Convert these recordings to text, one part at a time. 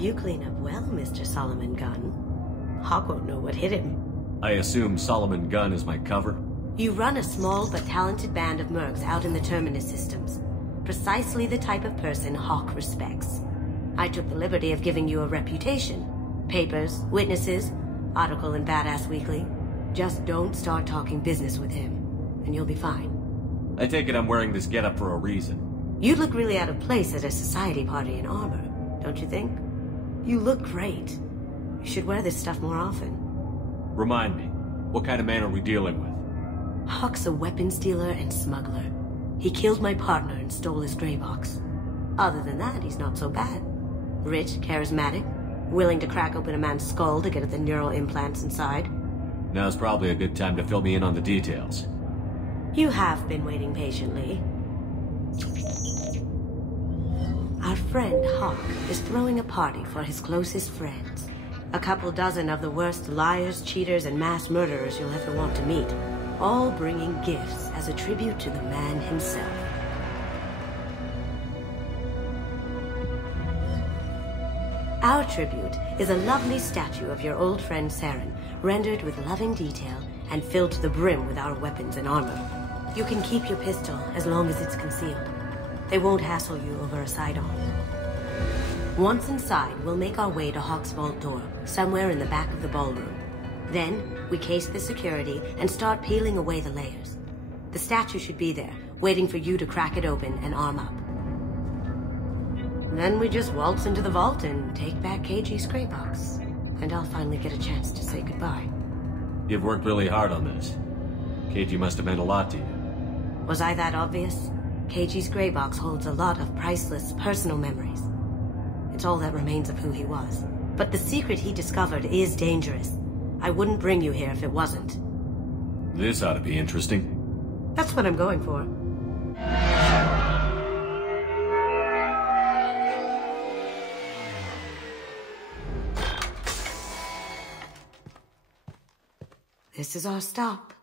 You clean up well, Mr. Solomon Gunn. Hock won't know what hit him. I assume Solomon Gunn is my cover? You run a small but talented band of mercs out in the Terminus systems. Precisely the type of person Hock respects. I took the liberty of giving you a reputation. Papers, witnesses, article in Badass Weekly. Just don't start talking business with him, and you'll be fine. I take it I'm wearing this getup for a reason. You'd look really out of place at a society party in armor, don't you think? You look great. You should wear this stuff more often. Remind me, what kind of man are we dealing with? Hock's a weapons dealer and smuggler. He killed my partner and stole his gray box. Other than that, he's not so bad. Rich, charismatic, willing to crack open a man's skull to get at the neural implants inside. Now's probably a good time to fill me in on the details. You have been waiting patiently. Our friend Hock is throwing a party for his closest friends. A couple dozen of the worst liars, cheaters, and mass murderers you'll ever want to meet. All bringing gifts as a tribute to the man himself. Our tribute is a lovely statue of your old friend Saren, rendered with loving detail and filled to the brim with our weapons and armor. You can keep your pistol as long as it's concealed. They won't hassle you over a sidearm. Once inside, we'll make our way to Hock's vault door, somewhere in the back of the ballroom. Then, we case the security and start peeling away the layers. The statue should be there, waiting for you to crack it open and arm up. Then we just waltz into the vault and take back KG's gray box. And I'll finally get a chance to say goodbye. You've worked really hard on this. KG must have meant a lot to you. Was I that obvious? KG's gray box holds a lot of priceless personal memories. It's all that remains of who he was. But the secret he discovered is dangerous. I wouldn't bring you here if it wasn't. This ought to be interesting. That's what I'm going for. This is our stop.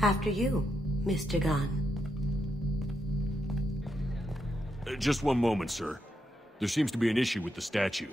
After you, Mr. Gunn. Just one moment, sir. There seems to be an issue with the statue.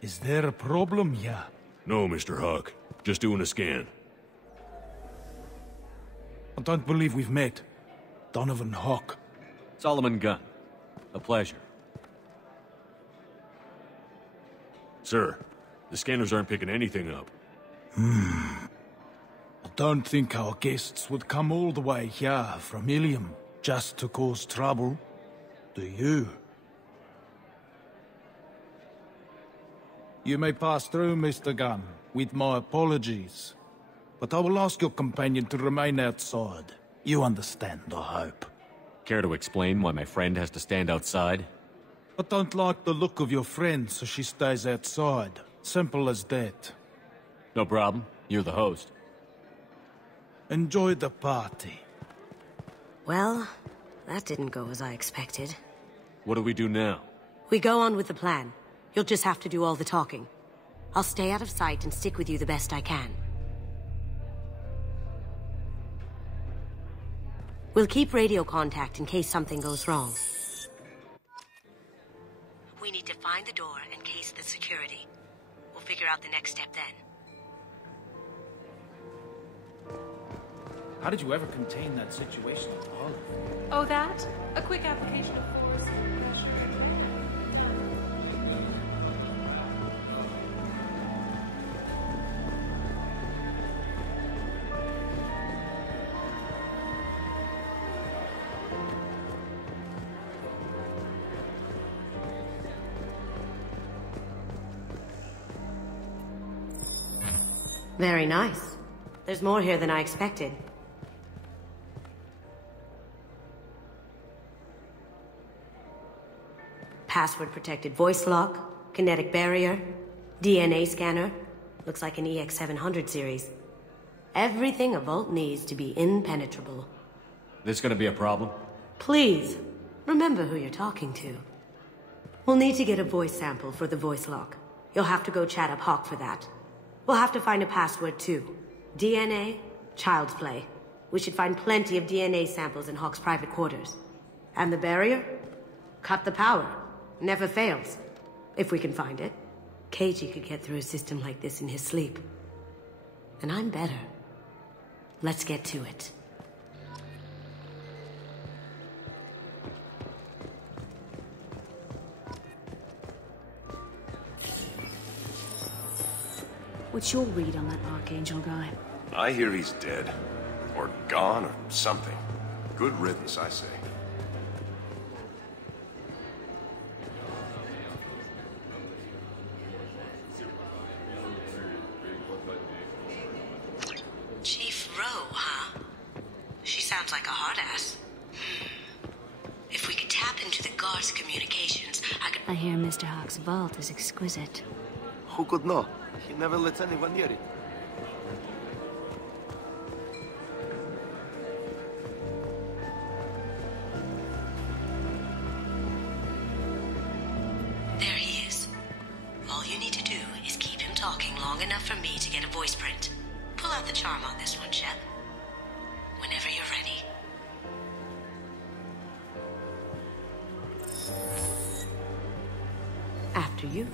Is there a problem here? No, Mr. Hock. Just doing a scan. I don't believe we've met. Donovan Hock. Solomon Gunn. A pleasure. Sir, the scanners aren't picking anything up. I don't think our guests would come all the way here from Ilium just to cause trouble. Do you? You may pass through, Mr. Gunn, with my apologies. But I will ask your companion to remain outside. You understand, I hope. Care to explain why my friend has to stand outside? I don't like the look of your friend, so she stays outside. Simple as that. No problem. You're the host. Enjoy the party. Well, that didn't go as I expected. What do we do now? We go on with the plan. You'll just have to do all the talking. I'll stay out of sight and stick with you the best I can. We'll keep radio contact in case something goes wrong. We need to find the door and case the security. We'll figure out the next step then. How did you ever contain that situation at all? Oh, that? A quick application of force. Very nice. There's more here than I expected. Password-protected voice lock, kinetic barrier, DNA scanner. Looks like an EX700 series. Everything a vault needs to be impenetrable. This gonna be a problem? Please, remember who you're talking to. We'll need to get a voice sample for the voice lock. You'll have to go chat up Hock for that. We'll have to find a password too. DNA, Child's play. We should find plenty of DNA samples in Hock's private quarters. And the barrier? Cut the power. Never fails. If we can find it. KG could get through a system like this in his sleep. And I'm better. Let's get to it. What's your read on that Archangel guy? I hear he's dead. Or gone, or something. Good riddance, I say. Chief Rowe, huh? She sounds like a hard ass. If we could tap into the guard's communications, I hear Mr. Hock's vault is exquisite. Who could know? He never lets anyone near it. There he is. All you need to do is keep him talking long enough for me to get a voice print. Pull out the charm on this one, Shep. Whenever you're ready. After you.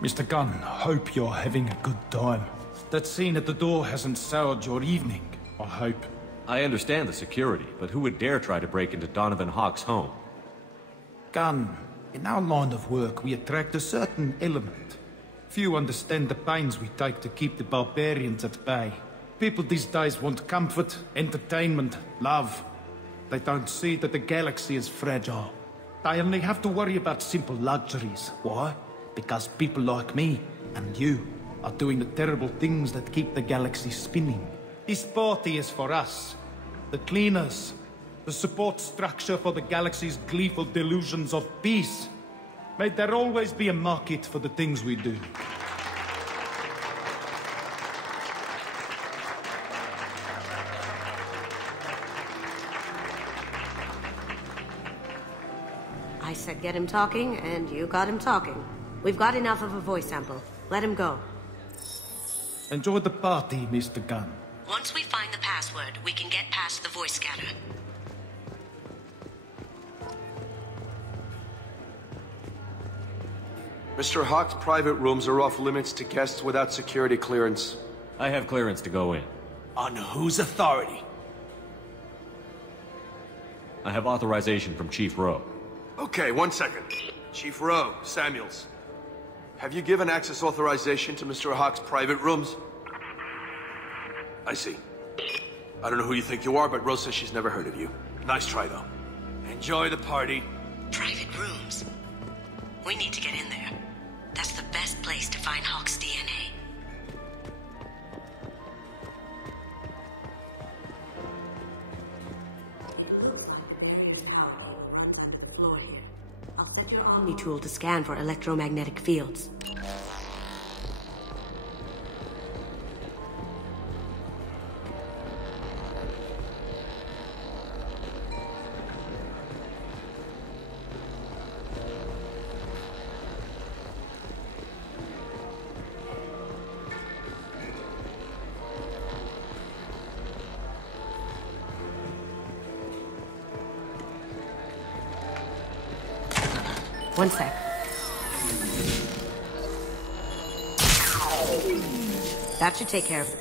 Mr. Gunn, hope you're having a good time. That scene at the door hasn't soured your evening, I hope. I understand the security, but who would dare try to break into Donovan Hock's home? Gunn, in our line of work, we attract a certain element. Few understand the pains we take to keep the barbarians at bay. People these days want comfort, entertainment, love. They don't see that the galaxy is fragile. They only have to worry about simple luxuries. Why? Because people like me and you are doing the terrible things that keep the galaxy spinning. This party is for us, the cleaners, the support structure for the galaxy's gleeful delusions of peace. May there always be a market for the things we do. I said get him talking, and you got him talking. We've got enough of a voice sample. Let him go. Enjoy the party, Mr. Gunn. Once we find the password, we can get past the voice scanner. Mr. Hock's private rooms are off limits to guests without security clearance. I have clearance to go in. On whose authority? I have authorization from Chief Rowe. Okay, 1 second. Chief Rowe, Samuels. Have you given access authorization to Mr. Hock's private rooms? I see. I don't know who you think you are, but Rose says she's never heard of you. Nice try, though. Enjoy the party. Private rooms. We need to get in there. That's the best place to find Hock's DNA. Floor here. I'll set your Omni tool to scan for electromagnetic fields. One sec. That should take care of it.